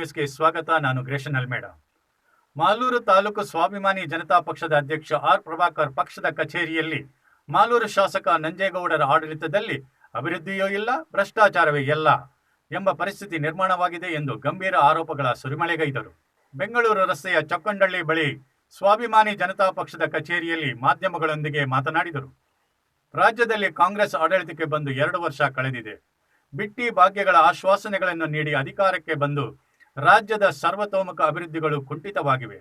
ನ್ಯೂಸ್ಗೆ ಸ್ವಾಗತ. ನಾನು ಗ್ರೇಷನ್ ಅಲ್ಮೇಡ. ಮಾಲೂರು ತಾಲೂಕು ಸ್ವಾಭಿಮಾನಿ ಜನತಾ ಪಕ್ಷದ ಅಧ್ಯಕ್ಷ ಆರ್ ಪ್ರಭಾಕರ್ ಪಕ್ಷದ ಕಚೇರಿಯಲ್ಲಿ ಮಾಲೂರು ಶಾಸಕ ನಂಜೇಗೌಡರ ಆಡಳಿತದಲ್ಲಿ ಅಭಿವೃದ್ಧಿಯೂ ಇಲ್ಲ, ಭ್ರಷ್ಟಾಚಾರವೇ ಎಲ್ಲ ಎಂಬ ಪರಿಸ್ಥಿತಿ ನಿರ್ಮಾಣವಾಗಿದೆ ಎಂದು ಗಂಭೀರ ಆರೋಪಗಳ ಸುರಿಮಳೆಗೈದರು. ಬೆಂಗಳೂರು ರಸ್ತೆಯ ಚೊಕ್ಕಂಡಳ್ಳಿ ಬಳಿ ಸ್ವಾಭಿಮಾನಿ ಜನತಾ ಪಕ್ಷದ ಕಚೇರಿಯಲ್ಲಿ ಮಾಧ್ಯಮಗಳೊಂದಿಗೆ ಮಾತನಾಡಿದರು. ರಾಜ್ಯದಲ್ಲಿ ಕಾಂಗ್ರೆಸ್ ಆಡಳಿತಕ್ಕೆ ಬಂದು 2 ವರ್ಷ ಕಳೆದಿದೆ. ಬಿಟ್ಟಿ ಭಾಗ್ಯಗಳ ಆಶ್ವಾಸನೆಗಳನ್ನು ನೀಡಿ ಅಧಿಕಾರಕ್ಕೆ ಬಂದು ರಾಜ್ಯದ ಸರ್ವತೋಮುಖ ಅಭಿವೃದ್ಧಿಗಳು ಕುಂಠಿತವಾಗಿವೆ.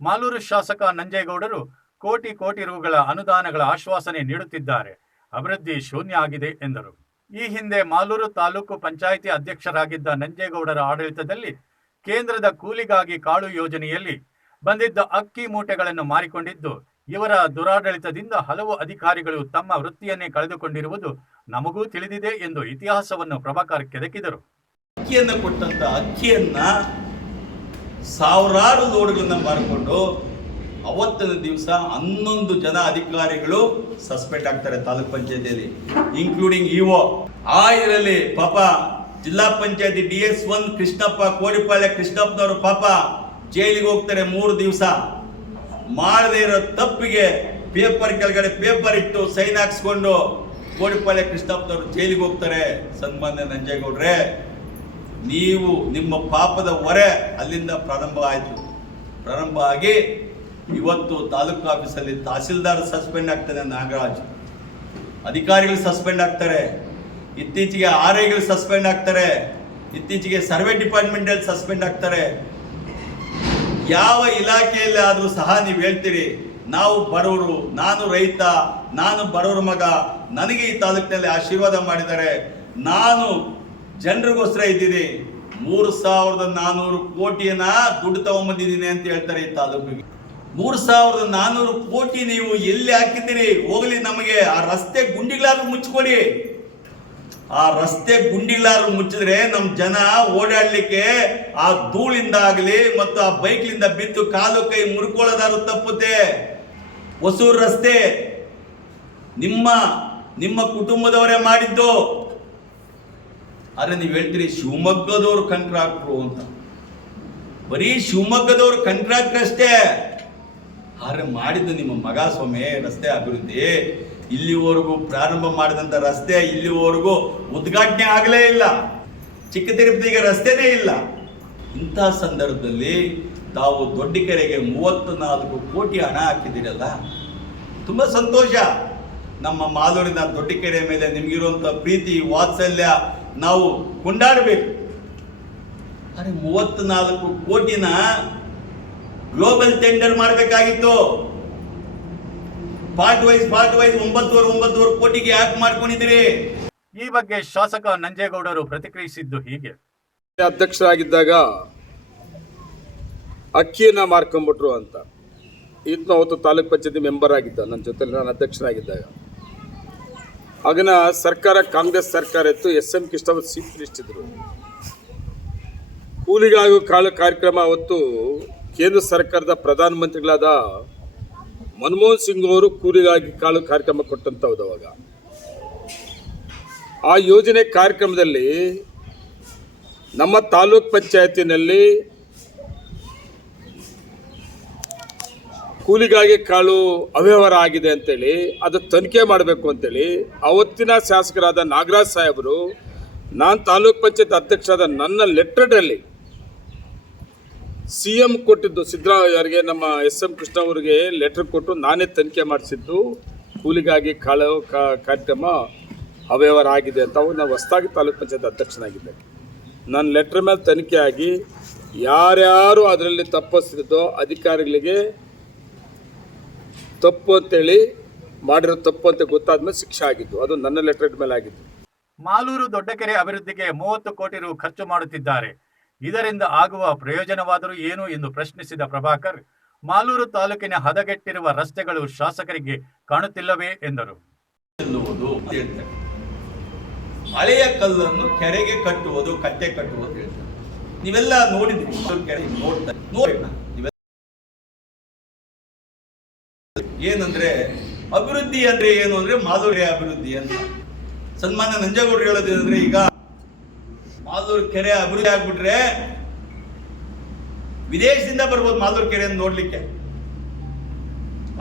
ಮಾಲೂರು ಶಾಸಕ ನಂಜೇಗೌಡರು ಕೋಟಿ ಕೋಟಿ ರುಗಳ ಅನುದಾನಗಳ ಆಶ್ವಾಸನೆ ನೀಡುತ್ತಿದ್ದಾರೆ, ಅಭಿವೃದ್ಧಿ ಶೂನ್ಯ ಆಗಿದೆ ಎಂದರು. ಈ ಹಿಂದೆ ಮಾಲೂರು ತಾಲೂಕು ಪಂಚಾಯಿತಿ ಅಧ್ಯಕ್ಷರಾಗಿದ್ದ ನಂಜೇಗೌಡರ ಆಡಳಿತದಲ್ಲಿ ಕೇಂದ್ರದ ಕೂಲಿಗಾಗಿ ಕಾಳು ಯೋಜನೆಯಲ್ಲಿ ಬಂದಿದ್ದ ಅಕ್ಕಿ ಮೂಟೆಗಳನ್ನು ಮಾರಿಕೊಂಡಿದ್ದು, ಇವರ ದುರಾಡಳಿತದಿಂದ ಹಲವು ಅಧಿಕಾರಿಗಳು ತಮ್ಮ ವೃತ್ತಿಯನ್ನೇ ಕಳೆದುಕೊಂಡಿರುವುದು ನಮಗೂ ತಿಳಿದಿದೆ ಎಂದು ಇತಿಹಾಸವನ್ನು ಪ್ರಭಾಕರ್ ಕೆದಕಿದರು. ಅಕ್ಕಿಯನ್ನು ಕೊಟ್ಟಂತ ಅಕ್ಕಿಯನ್ನ ಸಾವಿರಾರು ಲೋಡ್ಗಳನ್ನ ಮಾರಿಕೊಂಡು ಅವತ್ತಿನ ದಿವಸ 11 ಜನ ಅಧಿಕಾರಿಗಳು ಸಸ್ಪೆಂಡ್ ಆಗ್ತಾರೆ ತಾಲೂಕ್ ಪಂಚಾಯತಿಯಲ್ಲಿ, ಇನ್ಕ್ಲೂಡಿಂಗ್ ಇಒ. ಇದರಲ್ಲಿ ಪಾಪ ಜಿಲ್ಲಾ ಪಂಚಾಯತಿ DS1 ಕೃಷ್ಣಪ್ಪ, ಕೋಡಿಪಾಳ್ಯ ಕೃಷ್ಣಪ್ಪನವರು ಪಾಪ ಜೈಲಿಗೆ ಹೋಗ್ತಾರೆ 3 ದಿವಸ. ಮಾಡದೇ ಇರೋ ತಪ್ಪಿಗೆ ಪೇಪರ್ ಕೆಳಗಡೆ ಪೇಪರ್ ಇಟ್ಟು ಸೈನ್ ಹಾಕ್ಸ್ಕೊಂಡು ಕೋಡಿಪಾಳ್ಯ ಕೃಷ್ಣಪ್ಪನವರು ಜೈಲಿಗೆ ಹೋಗ್ತಾರೆ. ಸನ್ಮಾನ್ಯ ನಂಜೇಗೌಡ್ರೆ, ನೀವು ನಿಮ್ಮ ಪಾಪದ ಹೊರೆ ಅಲ್ಲಿಂದ ಪ್ರಾರಂಭ ಆಗಿ ಇವತ್ತು ತಾಲೂಕು ಆಫೀಸಲ್ಲಿ ತಹಸೀಲ್ದಾರ್ ಸಸ್ಪೆಂಡ್ ಆಗ್ತಾನೆ, ನಾಗರಾಜ್ ಅಧಿಕಾರಿಗಳು ಸಸ್ಪೆಂಡ್ ಆಗ್ತಾರೆ, ಇತ್ತೀಚೆಗೆ RIಗಳು ಸಸ್ಪೆಂಡ್ ಆಗ್ತಾರೆ, ಇತ್ತೀಚೆಗೆ ಸರ್ವೆ ಡಿಪಾರ್ಟ್ಮೆಂಟ್ ಅಲ್ಲಿ ಸಸ್ಪೆಂಡ್ ಆಗ್ತಾರೆ. ಯಾವ ಇಲಾಖೆಯಲ್ಲಿ ಆದರೂ ಸಹ ನೀವು ಹೇಳ್ತೀರಿ ನಾವು ಬಡವರು, ನಾನು ರೈತ, ನಾನು ಬಡವರ ಮಗ, ನನಗೆ ಈ ತಾಲೂಕಿನಲ್ಲಿ ಆಶೀರ್ವಾದ ಮಾಡಿದ್ದಾರೆ, ನಾನು ಜನರಿಗೋಸ್ಕರ ಇದ್ದೀನಿ, 3400 ಕೋಟಿಯನ್ನ ದುಡ್ಡು ತಗೊಂಬಂದಿದ್ದೀನಿ ಅಂತ ಹೇಳ್ತಾರೆ ಈ ತಾಲೂಕಿಗೆ. 3400 ಕೋಟಿ ನೀವು ಎಲ್ಲಿ ಹಾಕಿದ್ದೀರಿ? ಹೋಗಲಿ, ನಮಗೆ ಆ ರಸ್ತೆ ಗುಂಡಿಗಳಾದ್ರೂ ಮುಚ್ಚಿಕೊಡಿ. ಆ ರಸ್ತೆ ಗುಂಡಿಗಳಾದ್ರೂ ಮುಚ್ಚಿದ್ರೆ ನಮ್ಮ ಜನ ಓಡಾಡ್ಲಿಕ್ಕೆ ಆ ಧೂಳಿಂದ ಆಗಲಿ ಮತ್ತು ಆ ಬೈಕ್ಲಿಂದ ಬಿದ್ದು ಕಾಲು ಕೈ ಮುರ್ಕೊಳ್ಳೋದಾದ್ರೂ ತಪ್ಪುತ್ತೆ. ಹೊಸೂರು ರಸ್ತೆ ನಿಮ್ಮ ಕುಟುಂಬದವರೇ ಮಾಡಿದ್ದು. ಆದ್ರೆ ನೀವು ಹೇಳ್ತೀರಿ ಶಿವಮೊಗ್ಗದವ್ರು ಕಾಂಟ್ರಾಕ್ಟ್ರು ಅಂತ. ಬರೀ ಶಿವಮೊಗ್ಗದವ್ರು ಕಾಂಟ್ರಾಕ್ಟರ್ ಅಷ್ಟೇ. ಆದ್ರೆ ಮಾಡಿದ್ದು ನಿಮ್ಮ ಮಗ ಸ್ವಾಮಿ ರಸ್ತೆ ಅಭಿವೃದ್ಧಿ. ಇಲ್ಲಿವರೆಗೂ ಪ್ರಾರಂಭ ಮಾಡಿದಂಥ ರಸ್ತೆ ಇಲ್ಲಿವರೆಗೂ ಉದ್ಘಾಟನೆ ಆಗಲೇ ಇಲ್ಲ. ಚಿಕ್ಕ ತಿರುಪತಿಗೆ ರಸ್ತೆನೇ ಇಲ್ಲ. ಇಂಥ ಸಂದರ್ಭದಲ್ಲಿ ತಾವು ದೊಡ್ಡಕೆರೆಗೆ 34 ಕೋಟಿ ಹಣ ಹಾಕಿದ್ದೀರಲ್ಲ, ತುಂಬ ಸಂತೋಷ. ನಮ್ಮ ಮಾಲೂರಿನ ದೊಡ್ಡಕೆರೆ ಮೇಲೆ ನಿಮಗಿರುವಂಥ ಪ್ರೀತಿ ವಾತ್ಸಲ್ಯ ನಾವು ಕೊಂಡಾಡಬೇಕು. ಅರೆ 34 ಕೋಟಿನ ಗ್ಲೋಬಲ್ ಟೆಂಡರ್ ಮಾಡಬೇಕಾಗಿತ್ತು. ಪಾರ್ಟ್ ವೈಸ್ 9.5 ಕೋಟಿಗೆ ಯಾಕೆ ಮಾಡ್ಕೊಂಡಿದ್ದೀರಿ? ಈ ಬಗ್ಗೆ ಶಾಸಕ ನಂಜೇಗೌಡರು ಪ್ರತಿಕ್ರಿಯಿಸಿದ್ದು ಹೀಗೆ. ಅಧ್ಯಕ್ಷರಾಗಿದ್ದಾಗ ಅಕ್ಕಿಯನ್ನ ಮಾರ್ಕೊಂಡ್ಬಿಟ್ರು ಅಂತ. ಈತನ ಅವತ್ತು ತಾಲೂಕ್ ಪಂಚಾಯತಿ ಮೆಂಬರ್ ಆಗಿದ್ದ ನನ್ನ ಜೊತೆ, ನಾನು ಅಧ್ಯಕ್ಷರಾಗಿದ್ದಾಗ. ಆಗಿನ ಸರ್ಕಾರ ಕಾಂಗ್ರೆಸ್ ಸರ್ಕಾರ ಇತ್ತು. SM ಕೃಷ್ಣಪ್ಪ ಚೀಫ್ ಮಿನಿಸ್ಟರ್ ಇದ್ರು. ಕೂಲಿಗಾಗಿ ಕಾಳು ಕಾರ್ಯಕ್ರಮ ಅವತ್ತು ಕೇಂದ್ರ ಸರ್ಕಾರದ ಪ್ರಧಾನಮಂತ್ರಿಗಳಾದ ಮನಮೋಹನ್ ಸಿಂಗ್ ಅವರು ಕೂಲಿಗಾಗಿ ಕಾಳು ಕಾರ್ಯಕ್ರಮ ಕೊಟ್ಟಂಥದ್ದು. ಅವಾಗ ಆ ಯೋಜನೆ ಕಾರ್ಯಕ್ರಮದಲ್ಲಿ ನಮ್ಮ ತಾಲೂಕ್ ಪಂಚಾಯತಿನಲ್ಲಿ ಕೂಲಿಗಾಗಿ ಕಾಳು ಅವ್ಯವಹಾರ ಆಗಿದೆ ಅಂತೇಳಿ ಅದು ತನಿಖೆ ಮಾಡಬೇಕು ಅಂತೇಳಿ ಅವತ್ತಿನ ಶಾಸಕರಾದ ನಾಗರಾಜ್ ಸಾಹೇಬರು, ನಾನು ತಾಲೂಕ್ ಪಂಚಾಯತ್ ಅಧ್ಯಕ್ಷರಾದ ನನ್ನ ಲೆಟರ್ನಲ್ಲಿ CM ಕೊಟ್ಟಿದ್ದು ಸಿದ್ದರಾಮಯ್ಯರಿಗೆ, ನಮ್ಮ SM ಕೃಷ್ಣ ಅವರಿಗೆ ಲೆಟರ್ ಕೊಟ್ಟು ನಾನೇ ತನಿಖೆ ಮಾಡಿಸಿದ್ದು ಕೂಲಿಗಾಗಿ ಕಾಳು ಕಾರ್ಯಕ್ರಮ ಅವ್ಯವಹಾರ ಆಗಿದೆ ಅಂತ. ಅವಾಗ ನಾನು ಹೊಸದಾಗಿ ತಾಲೂಕ್ ಪಂಚಾಯತ್ ಅಧ್ಯಕ್ಷನಾಗಿದ್ದೆ. ನನ್ನ ಲೆಟ್ರ್ ಮೇಲೆ ತನಿಖೆ ಆಗಿ ಯಾರ್ಯಾರು ಅದರಲ್ಲಿ ತಪ್ಪಿಸಿದ್ದೋ ಅಧಿಕಾರಿಗಳಿಗೆ ತಪ್ಪು ಅಂತೇಳಿ ಮಾಡಿರೋ ತಪ್ಪು ಅಂತ ಗೊತ್ತಾದ್ಮೇಲೆ ಶಿಕ್ಷೆ ಆಗಿದ್ದು. ಅದು ನನ್ನ ಲೆಟರ್ ಮೇಲೆ ಆಗಿದ್ದು. ಮಾಲೂರು ದೊಡ್ಡಕೆರೆ ಅಭಿವೃದ್ಧಿಗೆ 30 ಕೋಟಿ ರು ಖರ್ಚು ಮಾಡುತ್ತಿದ್ದಾರೆ, ಇದರಿಂದ ಆಗುವ ಪ್ರಯೋಜನವಾದರೂ ಏನು ಎಂದು ಪ್ರಶ್ನಿಸಿದ ಪ್ರಭಾಕರ್, ಮಾಲೂರು ತಾಲೂಕಿನ ಹದಗೆಟ್ಟಿರುವ ರಸ್ತೆಗಳು ಶಾಸಕರಿಗೆ ಕಾಣುತ್ತಿಲ್ಲವೇ ಎಂದರು. ಹಳೆಯ ಕಲ್ಲನ್ನು ಕೆರೆಗೆ ಕಟ್ಟುವುದು, ಕಟ್ಟೆ ಕಟ್ಟುವುದು ಹೇಳ್ತಾರೆ. ನೀವೆಲ್ಲ ನೋಡಿದ್ರಿ, ಕೆರೆ ನೋಡಿ ಏನಂದ್ರೆ ಅಭಿವೃದ್ಧಿ ಅಂದ್ರೆ ಏನು ಅಂದ್ರೆ ಮಾಲೂರು ಅಭಿವೃದ್ಧಿ ಅಂತ. ಸನ್ಮಾನ್ಯ ನಂಜೇಗೌಡರು ಹೇಳೋದೇನಂದ್ರೆ, ಈಗ ಮಾಲೂರು ಕೆರೆ ಅಭಿವೃದ್ಧಿ ಆಗ್ಬಿಟ್ರೆ ವಿದೇಶದಿಂದ ಬರ್ಬೋದು ಮಾಲೂರು ಕೆರೆಯನ್ನು ನೋಡ್ಲಿಕ್ಕೆ.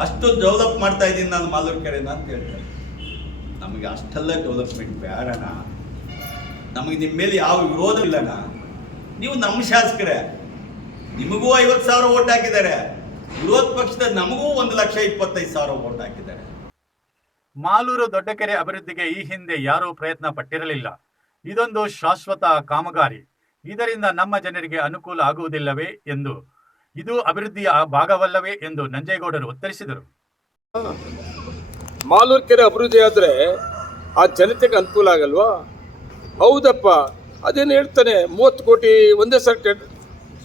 ಅಷ್ಟು ಡೆವಲಪ್ ಮಾಡ್ತಾ ಇದ್ದೀನಿ ನಾನು ಮಾಲೂರು ಕೆರೆನ ಅಂತ ಹೇಳ್ತಾರೆ. ನಮಗೆ ಅಷ್ಟೆಲ್ಲ ಡೆವಲಪ್ಮೆಂಟ್ ಬೇಡಣ, ನಮಗೆ ನಿಮ್ಮ ಮೇಲೆ ಯಾವ ವಿರೋಧ ಇಲ್ಲಣ್ಣ. ನೀವು ನಮ್ಮ ಶಾಸಕರೇ, ನಿಮಗೂ 50,000 ಓಟ್ ಹಾಕಿದ್ದಾರೆ, ವಿರೋಧ ಪಕ್ಷದ ನಮಗೂ 1,25,000 ಓಟ್ ಹಾಕಿದ್ದಾರೆ. ಮಾಲೂರು ದೊಡ್ಡಕೆರೆ ಅಭಿವೃದ್ಧಿಗೆ ಈ ಹಿಂದೆ ಯಾರೂ ಪ್ರಯತ್ನ ಪಟ್ಟಿರಲಿಲ್ಲ. ಇದೊಂದು ಶಾಶ್ವತ ಕಾಮಗಾರಿ. ಇದರಿಂದ ನಮ್ಮ ಜನರಿಗೆ ಅನುಕೂಲ ಆಗುವುದಿಲ್ಲವೇ ಎಂದು, ಇದು ಅಭಿವೃದ್ಧಿಯ ಭಾಗವಲ್ಲವೇ ಎಂದು ನಂಜೇಗೌಡರು ಉತ್ತರಿಸಿದರು. ಮಾಲೂರು ಕೆರೆ ಅಭಿವೃದ್ಧಿ ಆದರೆ ಆ ಜನತೆಗೆ ಅನುಕೂಲ ಆಗಲ್ವಾ? ಹೌದಪ್ಪ, ಅದೇನು ಹೇಳ್ತಾನೆ, 30 ಕೋಟಿ ಒಂದೇ ಸರಿ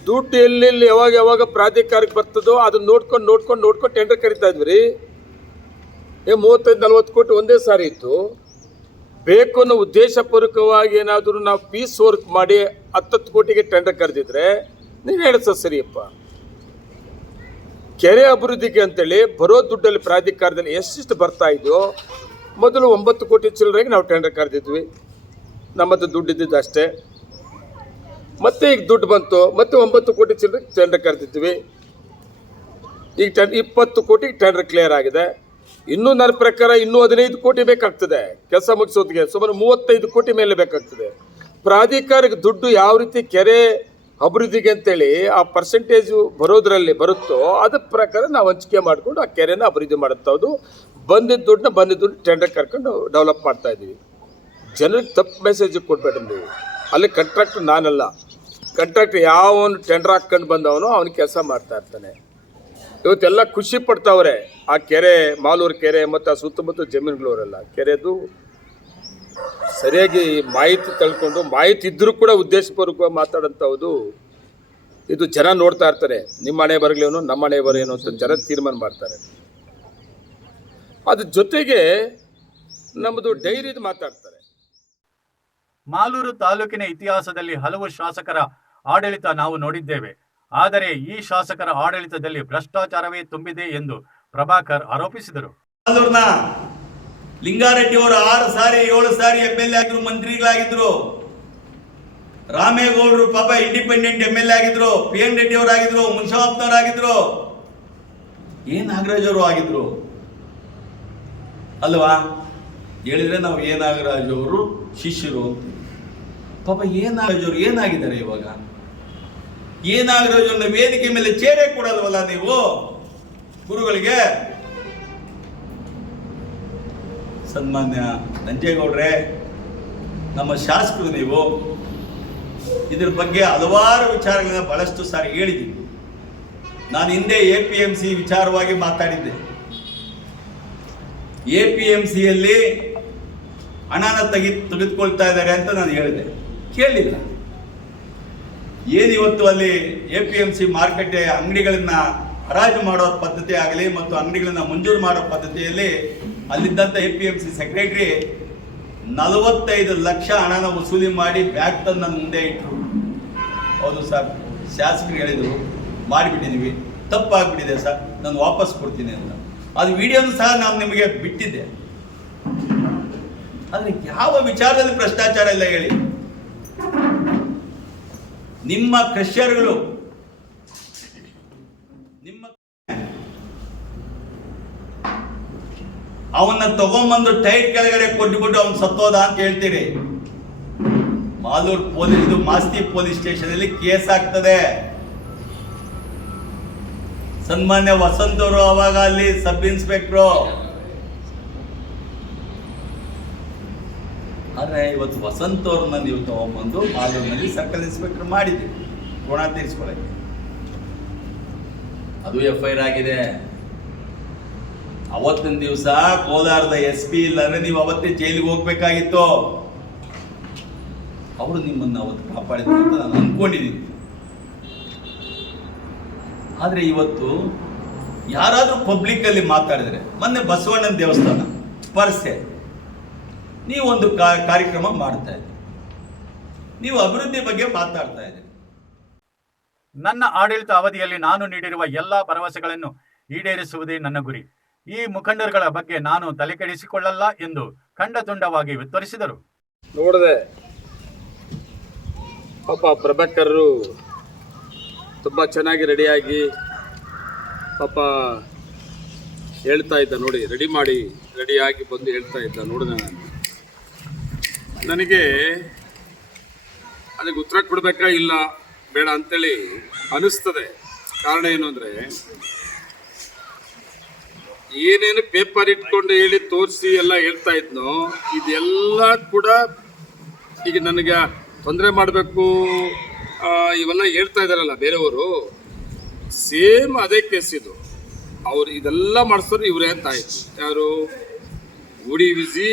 ದುಡ್ಡು ಎಲ್ಲೆಲ್ಲಿ ಯಾವಾಗ ಪ್ರಾಧಿಕಾರಕ್ಕೆ ಬರ್ತದೋ ಅದನ್ನ ನೋಡ್ಕೊಂಡು ಟೆಂಡರ್ ಕರಿತಾ ಇದ್ವಿ ರೀ. 35-40 ಕೋಟಿ ಒಂದೇ ಸಾರಿ ಇತ್ತು. ಬೇಕು ಅನ್ನೋ ಉದ್ದೇಶಪೂರ್ವಕವಾಗಿ ಏನಾದರೂ ನಾವು ಪೀಸ್ ವರ್ಕ್ ಮಾಡಿ 10 ಕೋಟಿಗೆ ಟೆಂಡರ್ ಕರೆದಿದ್ರೆ ನೀವು ಹೇಳಿಸ ಸರಿಯಪ್ಪ. ಕೆರೆ ಅಭಿವೃದ್ಧಿಗೆ ಅಂತೇಳಿ ಬರೋ ದುಡ್ಡಲ್ಲಿ ಪ್ರಾಧಿಕಾರದಲ್ಲಿ ಎಷ್ಟಿಷ್ಟು ಬರ್ತಾ ಇದೆಯೋ, ಮೊದಲು 9 ಕೋಟಿ ಚಿಲ್ಲರೆಗೆ ನಾವು ಟೆಂಡರ್ ಕರೆದಿದ್ವಿ, ನಮ್ಮದು ದುಡ್ಡು ಇದ್ದಿದ್ದು ಅಷ್ಟೇ. ಮತ್ತೆ ಈಗ ದುಡ್ಡು ಬಂತು, ಮತ್ತೆ 9 ಕೋಟಿ ಚಿಲ್ಲರೆಗೆ ಟೆಂಡರ್ ಕರೆದಿದ್ವಿ. ಈಗ 20 ಕೋಟಿಗೆ ಟೆಂಡರ್ ಕ್ಲಿಯರ್ ಆಗಿದೆ. ಇನ್ನೂ ನನ್ನ ಪ್ರಕಾರ ಇನ್ನೂ 15 ಕೋಟಿ ಬೇಕಾಗ್ತದೆ ಕೆಲಸ ಮುಗಿಸೋದಕ್ಕೆ. ಸುಮಾರು 35 ಕೋಟಿ ಮೇಲೆ ಬೇಕಾಗ್ತದೆ. ಪ್ರಾಧಿಕಾರಕ್ಕೆ ದುಡ್ಡು ಯಾವ ರೀತಿ ಕೆರೆ ಅಭಿವೃದ್ಧಿಗೆ ಅಂತೇಳಿ ಆ ಪರ್ಸೆಂಟೇಜು ಬರೋದ್ರಲ್ಲಿ ಬರುತ್ತೋ ಅದ್ರ ಪ್ರಕಾರ ನಾವು ಹಂಚಿಕೆ ಮಾಡಿಕೊಂಡು ಆ ಕೆರೆನ ಅಭಿವೃದ್ಧಿ ಮಾಡುತ್ತವುದು. ಬಂದಿದ್ದ ದುಡ್ಡು ಟೆಂಡರ್ ಕರ್ಕೊಂಡು ಡೆವಲಪ್ ಮಾಡ್ತಾ ಇದ್ದೀವಿ. ಜನರಿಗೆ ತಪ್ಪು ಮೆಸೇಜ್ ಕೊಡ್ಬೇಡ್ರಿ ನೀವು. ಅಲ್ಲಿ ಕಾಂಟ್ರಾಕ್ಟರ್ ನಾನಲ್ಲ, ಕಾಂಟ್ರಾಕ್ಟರ್ ಯಾವನು ಟೆಂಡರ್ ಹಾಕ್ಕೊಂಡು ಬಂದವನು ಅವನು ಕೆಲಸ ಮಾಡ್ತಾ ಇರ್ತಾನೆ. ಇವತ್ತೆಲ್ಲ ಖುಷಿ ಪಡ್ತಾವ್ರೆ ಆ ಕೆರೆ, ಮಾಲೂರು ಕೆರೆ ಮತ್ತು ಆ ಸುತ್ತಮುತ್ತ ಜಮೀನುಗಳವರೆಲ್ಲ. ಕೆರೆದು ಸರಿಯಾಗಿ ಮಾಹಿತಿ ತಿಳ್ಕೊಂಡು, ಮಾಹಿತಿ ಇದ್ದರೂ ಕೂಡ ಉದ್ದೇಶಪೂರ್ವಕವಾಗಿ ಮಾತಾಡೋಂಥದ್ದು. ಇದು ಜನ ನೋಡ್ತಾ ಇರ್ತಾರೆ, ನಿಮ್ಮ ಹಣೆ ಬರಲೇನು ನಮ್ಮ ಹಣೆ ಬರೇನು ಅಂತ ಜನ ತೀರ್ಮಾನ ಮಾಡ್ತಾರೆ. ಅದ್ರ ಜೊತೆಗೆ ನಮ್ಮದು ಡೈರಿದು ಮಾತಾಡ್ತಾರೆ. ಮಾಲೂರು ತಾಲೂಕಿನ ಇತಿಹಾಸದಲ್ಲಿ ಹಲವು ಶಾಸಕರ ಆಡಳಿತ ನಾವು ನೋಡಿದ್ದೇವೆ. ಆದರೆ ಈ ಶಾಸಕರ ಆಡಳಿತದಲ್ಲಿ ಭ್ರಷ್ಟಾಚಾರವೇ ತುಂಬಿದೆ ಎಂದು ಪ್ರಭಾಕರ್ ಆರೋಪಿಸಿದರು. ಮಾಲೂರಿನ ಲಿಂಗಾರೆಡ್ಡಿ ಅವರು 6 ಸಾರಿ 7 ಸಾರಿ MLA ಆಗಿದ್ರು, ಮಂತ್ರಿಗಳಾಗಿದ್ರು. ರಾಮೇಗೌಡರು ಪಾಪ ಇಂಡಿಪೆಂಡೆಂಟ್ MLA ಆಗಿದ್ರು, PN ರೆಡ್ಡಿ ಅವರು ಆಗಿದ್ರು, ಮುನ್ಷಾಪ್ನವರು ಆಗಿದ್ರು, ನಾಗರಾಜ್ ಅವರು ಆಗಿದ್ರು ಅಲ್ವಾ? ಹೇಳಿದ್ರೆ ನಾವು ನಾಗರಾಜ್ ಅವರು ಶಿಷ್ಯರು ಅಂತ. ಪಾಪ ನಾಗರಾಜ್ ಅವರು ಏನಾಗಿದ್ದಾರೆ ಇವಾಗ? ನಾಗರಾಜ್ ಅವ್ರನ್ನ ವೇದಿಕೆ ಮೇಲೆ ಚೇರೆ ಕೊಡಲ್ವಲ್ಲ ನೀವು ಗುರುಗಳಿಗೆ? ಸನ್ಮಾನ್ಯ ನಂಜೇಗೌಡ್ರೆ, ನಮ್ಮ ಶಾಸಕರು ನೀವು, ಇದ್ರ ಬಗ್ಗೆ ಹಲವಾರು ವಿಚಾರಗಳನ್ನ ಬಹಳಷ್ಟು ಸಾರಿ ಹೇಳಿದ್ದೀನಿ. ನಾನು ಹಿಂದೆ APMC ವಿಚಾರವಾಗಿ ಮಾತಾಡಿದ್ದೆ. APMCಯಲ್ಲಿ ಹಣನ ತೆಗೆದುಕೊಳ್ತಾ ಇದ್ದಾರೆ ಅಂತ ನಾನು ಹೇಳಿದೆ, ಕೇಳಲಿಲ್ಲ. ಏನಿವತ್ತು ಅಲ್ಲಿ APMC ಮಾರ್ಕೆಟ್ ಅಂಗಡಿಗಳನ್ನ ಹರಾಜು ಮಾಡೋ ಪದ್ಧತಿ ಆಗಲಿ ಮತ್ತು ಅಂಗಡಿಗಳನ್ನ ಮಂಜೂರು ಮಾಡೋ ಪದ್ಧತಿಯಲ್ಲಿ ಅಲ್ಲಿದ್ದಂಥ APMC ಸೆಕ್ರೆಟರಿ 45 ಲಕ್ಷ ಹಣನ ವಸೂಲಿ ಮಾಡಿ ಬ್ಯಾಗ್ ತಂದು ನನ್ನ ಮುಂದೆ ಇಟ್ಟರು. ಹೌದು ಸರ್, ಶಾಸಕರು ಹೇಳಿದರು ಮಾಡಿಬಿಟ್ಟಿದ್ದೀವಿ, ತಪ್ಪಾಗ್ಬಿಟ್ಟಿದೆ ಸರ್, ನಾನು ವಾಪಸ್ ಕೊಡ್ತೀನಿ ಅಂತ. ಅದು ವಿಡಿಯೋನು ಸಹ ನಾನು ನಿಮಗೆ ಬಿಟ್ಟಿದ್ದೆ. ಆದರೆ ಯಾವ ವಿಚಾರದಲ್ಲಿ ಭ್ರಷ್ಟಾಚಾರ ಇಲ್ಲ ಹೇಳಿ? ನಿಮ್ಮ ಕ್ರಷರ್ಗಳು ಅವನ್ನ ತಗೊಂಬಂದು ಟೈರ್ ಕೆಳಗಡೆ ಕೊಟ್ಟುಬಿಟ್ಟು ಅವನು ಸತ್ತೋದ ಅಂತ ಹೇಳ್ತೀರಿ. ಮಾಲೂರು ಪೊಲೀಸ್, ಇದು ಮಾಸ್ತಿ ಪೊಲೀಸ್ ಸ್ಟೇಷನ್ ಅಲ್ಲಿ ಕೇಸ್ ಆಗ್ತದೆ. ಸನ್ಮಾನ್ಯ ವಸಂತ್ ಅವರು ಅವಾಗ ಅಲ್ಲಿ ಸಬ್ ಇನ್ಸ್ಪೆಕ್ಟ್ರು. ಆದ್ರೆ ಇವತ್ತು ವಸಂತ್ ಅವ್ರನ್ನ ನೀವು ತಗೊಂಡ್ಬಂದು ಮಾಲೂರಿನಲ್ಲಿ ಸರ್ಕಲ್ ಇನ್ಸ್ಪೆಕ್ಟರ್ ಮಾಡಿದ್ದೀವಿ ಋಣ ತೀರಿಸ್ಕೊಳ್ಳಿ. ಅದು FIR ಆಗಿದೆ. ಅವತ್ತಿನ ದಿವಸ ಕೋಲಾರದ SP ಇಲ್ಲಾಂದ್ರೆ ನೀವು ಅವತ್ತೇ ಜೈಲಿಗೆ ಹೋಗ್ಬೇಕಾಗಿತ್ತು. ಅವರು ನಿಮ್ಮನ್ನು ಅವತ್ತು ಕಾಪಾಡಿದ್ರು ಅಂತ ನಾನು ಅನ್ಕೊಂಡಿದ್ದೀನಿ. ಆದ್ರೆ ಇವತ್ತು ಯಾರಾದ್ರೂ ಪಬ್ಲಿಕ್ ಅಲ್ಲಿ ಮಾತಾಡಿದ್ರೆ, ಮೊನ್ನೆ ಬಸವಣ್ಣನ ದೇವಸ್ಥಾನ ಸ್ಪರ್ಶೆ, ನೀವು ಒಂದು ಕಾರ್ಯಕ್ರಮ ಮಾಡ್ತಾ ಇದ್ದೀರಿ, ನೀವು ಅಭಿವೃದ್ಧಿ ಬಗ್ಗೆ ಮಾತಾಡ್ತಾ ಇದ್ದೀರಿ. ನನ್ನ ಆಡಳಿತ ಅವಧಿಯಲ್ಲಿ ನಾನು ನೀಡಿರುವ ಎಲ್ಲಾ ಭರವಸೆಗಳನ್ನು ಈಡೇರಿಸುವುದೇ ನನ್ನ ಗುರಿ. ಈ ಮುಖಂಡರುಗಳ ಬಗ್ಗೆ ನಾನು ತಲೆಕೆಡಿಸಿಕೊಳ್ಳಲ್ಲ ಎಂದು ಖಂಡತುಂಡವಾಗಿ ಉತ್ತರಿಸಿದರು. ನೋಡಿದೆ ಪಾಪ ಪ್ರಭಾಕರರು ತುಂಬ ಚೆನ್ನಾಗಿ ರೆಡಿಯಾಗಿ ಪಾಪ ಹೇಳ್ತಾ ಇದ್ದ ನೋಡಿ, ರೆಡಿಯಾಗಿ ಬಂದು ಹೇಳ್ತಾ ಇದ್ದ ನೋಡಿದೆ ನಾನು. ನನಗೆ ಅದಕ್ಕೆ ಉತ್ತರ ಕೊಡಬೇಕಾ ಇಲ್ಲ ಬೇಡ ಅಂತೇಳಿ ಅನಿಸ್ತದೆ. ಕಾರಣ ಏನು ಅಂದರೆ, ಏನೇನು ಪೇಪರ್ ಇಟ್ಕೊಂಡು ಹೇಳಿ ತೋರಿಸಿ ಎಲ್ಲ ಹೇಳ್ತಾ ಇದ್ನೋ ಇದೆಲ್ಲ ಕೂಡ ಈಗ ನನಗೆ ತೊಂದರೆ ಮಾಡಬೇಕು ಇವೆಲ್ಲ ಹೇಳ್ತಾ ಇದ್ದಾರಲ್ಲ ಬೇರೆಯವರು, ಸೇಮ್ ಅದೇ ಕೇಸ್ ಇದು. ಅವ್ರು ಇದೆಲ್ಲ ಮಾಡಿಸೋರು ಇವರೇ ಅಂತ ಆಯ್ತು. ಯಾರು? ಉಡಿ ವಿಜಿ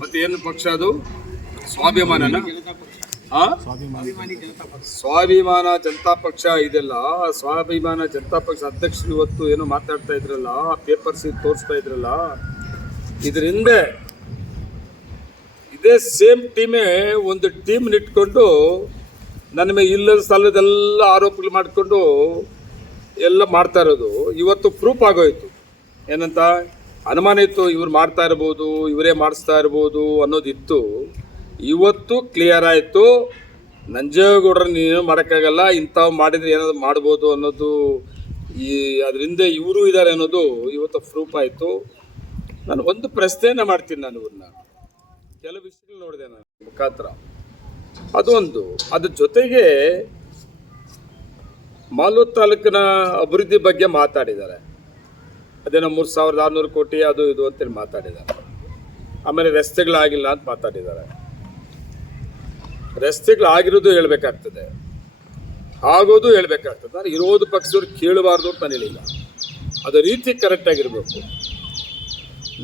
ಮತ್ತು ಏನು ಪಕ್ಷ ಅದು? ಸ್ವಾಭಿಮಾನನ? ಸ್ವಾಭಿಮಾನ ಜನತಾ ಪಕ್ಷ ಇದೆಲ್ಲ. ಸ್ವಾಭಿಮಾನ ಜನತಾ ಪಕ್ಷ ಅಧ್ಯಕ್ಷರು ಇವತ್ತು ಏನೋ ಮಾತಾಡ್ತಾ ಇದ್ರಲ್ಲ, ಪೇಪರ್ಸ್ ತೋರಿಸ್ತಾ ಇದ್ರಲ್ಲ, ಇದ್ರ ಹಿಂದೆ ಇದೇ ಸೇಮ್ ಟೀಮೇ ಒಂದು ಟೀಮ್ ಇಟ್ಕೊಂಡು ನನ್ನ ಮೇಲೆ ಇಲ್ಲದ ಸ್ಥಳದೆಲ್ಲ ಆರೋಪಗಳು ಮಾಡಿಕೊಂಡು ಎಲ್ಲ ಮಾಡ್ತಾ ಇರೋದು ಇವತ್ತು ಪ್ರೂಫ್ ಆಗೋಯ್ತು. ಏನಂತ ಅನುಮಾನ ಇತ್ತು, ಇವ್ರು ಮಾಡ್ತಾ ಇರ್ಬೋದು, ಇವರೇ ಮಾಡಿಸ್ತಾ ಇರ್ಬೋದು ಅನ್ನೋದಿತ್ತು. ಇವತ್ತು ಕ್ಲಿಯರ್ ಆಯಿತು, ನಂಜೇಗೌಡರು ನೀನು ಮಾಡೋಕ್ಕಾಗಲ್ಲ, ಇಂಥವು ಮಾಡಿದರೆ ಏನಾದ್ರು ಮಾಡ್ಬೋದು ಅನ್ನೋದು ಅದರಿಂದ ಇವರು ಇದ್ದಾರೆ ಅನ್ನೋದು ಇವತ್ತು ಪ್ರೂಫ್ ಆಯಿತು. ನಾನು ಒಂದು ಪ್ರಶ್ನೆಯನ್ನು ಮಾಡ್ತೀನಿ, ನಾನು ಇವ್ರನ್ನ ಕೆಲವು ವಿಷಯಗಳು ನೋಡಿದೆ ನಾನು ಮುಖಾಂತರ. ಅದೊಂದು, ಅದ್ರ ಜೊತೆಗೆ ಮಾಲೂರು ತಾಲೂಕಿನ ಅಭಿವೃದ್ಧಿ ಬಗ್ಗೆ ಮಾತಾಡಿದ್ದಾರೆ. ಅದೇನೋ 3600 ಕೋಟಿ ಅದು ಇದು ಅಂತೇಳಿ ಮಾತಾಡಿದ್ದಾರೆ. ಆಮೇಲೆ ರಸ್ತೆಗಳಾಗಿಲ್ಲ ಅಂತ ಮಾತಾಡಿದ್ದಾರೆ. ರಸ್ತೆಗಳಾಗಿರೋದು ಹೇಳ್ಬೇಕಾಗ್ತದೆ, ಆಗೋದು ಹೇಳ್ಬೇಕಾಗ್ತದೆ. ನಾನು ಇರೋದು ಪಕ್ಷದವ್ರು ಕೇಳಬಾರ್ದು ಅಂತ ನಾನು ಹೇಳಿಲ್ಲ, ಅದು ರೀತಿ ಕರೆಕ್ಟಾಗಿರಬೇಕು.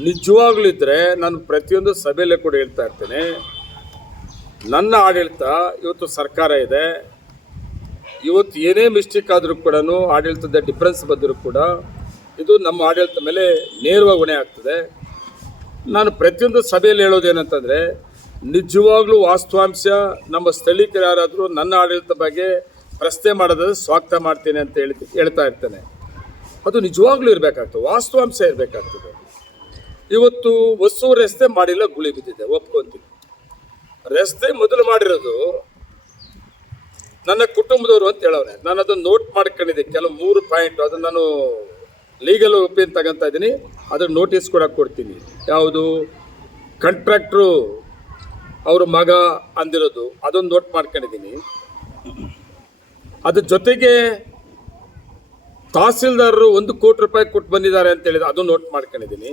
ನಿಜವಾಗ್ಲೂ ಇದ್ದರೆ ನಾನು ಪ್ರತಿಯೊಂದು ಸಭೆಯಲ್ಲೇ ಕೂಡ ಹೇಳ್ತಾ ಇರ್ತೇನೆ, ನನ್ನ ಆಡಳಿತ ಇವತ್ತು ಸರ್ಕಾರ ಇದೆ, ಇವತ್ತು ಏನೇ ಮಿಸ್ಟೇಕ್ ಆದರೂ ಕೂಡ ಆಡಳಿತದ ಡಿಫ್ರೆನ್ಸ್ ಬಂದರೂ ಕೂಡ ಇದು ನಮ್ಮ ಆಡಳಿತ ಮೇಲೆ ನೇರವಾಗಿ ಹೊಣೆ ಆಗ್ತದೆ. ನಾನು ಪ್ರತಿಯೊಂದು ಸಭೆಯಲ್ಲಿ ಹೇಳೋದೇನಂತಂದರೆ, ನಿಜವಾಗ್ಲೂ ವಾಸ್ತವಾಂಶ ನಮ್ಮ ಸ್ಥಳೀಕರು ಯಾರಾದರೂ ನನ್ನ ಆಡಳಿತ ಬಗ್ಗೆ ಪ್ರಶ್ನೆ ಮಾಡೋದಾದ್ರೆ ಸ್ವಾಗತ ಮಾಡ್ತೇನೆ ಅಂತ ಹೇಳ್ತಾ ಇರ್ತೇನೆ. ಅದು ನಿಜವಾಗ್ಲೂ ಇರಬೇಕಾಗ್ತದೆ, ವಾಸ್ತವಾಂಶ ಇರಬೇಕಾಗ್ತದೆ. ಇವತ್ತು ಹೊಸೂರು ರಸ್ತೆ ಮಾಡಿಲ್ಲ, ಗುಳಿ ಬಿದ್ದಿದೆ, ಒಪ್ಕೊಂತೀನಿ. ರಸ್ತೆ ಮೊದಲು ಮಾಡಿರೋದು ನನ್ನ ಕುಟುಂಬದವರು ಅಂತ ಹೇಳೋರೆ. ನಾನು ಅದನ್ನು ನೋಟ್ ಮಾಡ್ಕೊಂಡಿದ್ದೆ, ಕೆಲವು 3 ಪಾಯಿಂಟ್. ಅದನ್ನು ನಾನು ಲೀಗಲ್ ಒಪಿನಿಯನ್ ತಗೊತಾ ಇದ್ದೀನಿ, ಅದನ್ನು ನೋಟಿಸ್ ಕೂಡ ಕೊಡ್ತೀನಿ. ಯಾವುದು? ಕಾಂಟ್ರಾಕ್ಟ್ರು ಅವ್ರ ಮಗ ಅಂದಿರೋದು, ಅದೊಂದು ನೋಟ್ ಮಾಡ್ಕೊಂಡಿದ್ದೀನಿ. ಅದ್ರ ಜೊತೆಗೆ ತಹಸೀಲ್ದಾರರು 1 ಕೋಟಿ ರೂಪಾಯಿ ಕೊಟ್ಟು ಬಂದಿದ್ದಾರೆ ಅಂತ ಹೇಳಿದ್ರೆ ಅದನ್ನು ನೋಟ್ ಮಾಡ್ಕೊಂಡಿದ್ದೀನಿ.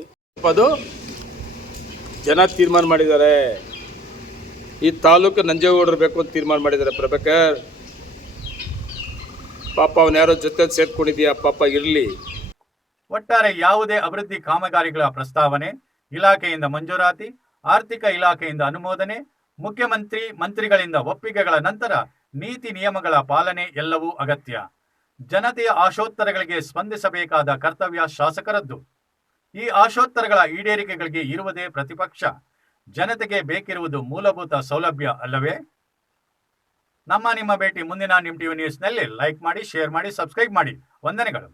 ಅದು ಜನ ತೀರ್ಮಾನ ಮಾಡಿದ್ದಾರೆ, ಈ ತಾಲೂಕು ನಂಜೇಗೌಡರು ಬೇಕು ಅಂತ ತೀರ್ಮಾನ ಮಾಡಿದ್ದಾರೆ. ಪ್ರಭಾಕರ್ ಪಾಪ ಅವನು ಯಾರೋ ಜೊತೆ ಸೇರ್ಕೊಂಡಿದ್ಯಾ, ಪಾಪ ಇರಲಿ. ಒಟ್ಟಾರೆ ಯಾವುದೇ ಅಭಿವೃದ್ಧಿ ಕಾಮಗಾರಿಗಳ ಪ್ರಸ್ತಾವನೆ, ಇಲಾಖೆಯಿಂದ ಮಂಜೂರಾತಿ, ಆರ್ಥಿಕ ಇಲಾಖೆಯಿಂದ ಅನುಮೋದನೆ, ಮುಖ್ಯಮಂತ್ರಿ ಮಂತ್ರಿಗಳಿಂದ ಒಪ್ಪಿಗೆಗಳ ನಂತರ ನೀತಿ ನಿಯಮಗಳ ಪಾಲನೆ ಎಲ್ಲವೂ ಅಗತ್ಯ. ಜನತೆಯ ಆಶೋತ್ತರಗಳಿಗೆ ಸ್ಪಂದಿಸಬೇಕಾದ ಕರ್ತವ್ಯ ಶಾಸಕರದ್ದು. ಈ ಆಶೋತ್ತರಗಳ ಈಡೇರಿಕೆಗಳಿಗೆ ಇರುವುದೇ ಪ್ರತಿಪಕ್ಷ. ಜನತೆಗೆ ಬೇಕಿರುವುದು ಮೂಲಭೂತ ಸೌಲಭ್ಯ ಅಲ್ಲವೇ? ನಿಮ್ಮ ಭೇಟಿ ಮುಂದಿನ ನಿಮ್ ಟಿವಿ ನ್ಯೂಸ್ನಲ್ಲಿ. ಲೈಕ್ ಮಾಡಿ, ಶೇರ್ ಮಾಡಿ, ಸಬ್ಸ್ಕ್ರೈಬ್ ಮಾಡಿ. ವಂದನೆಗಳು.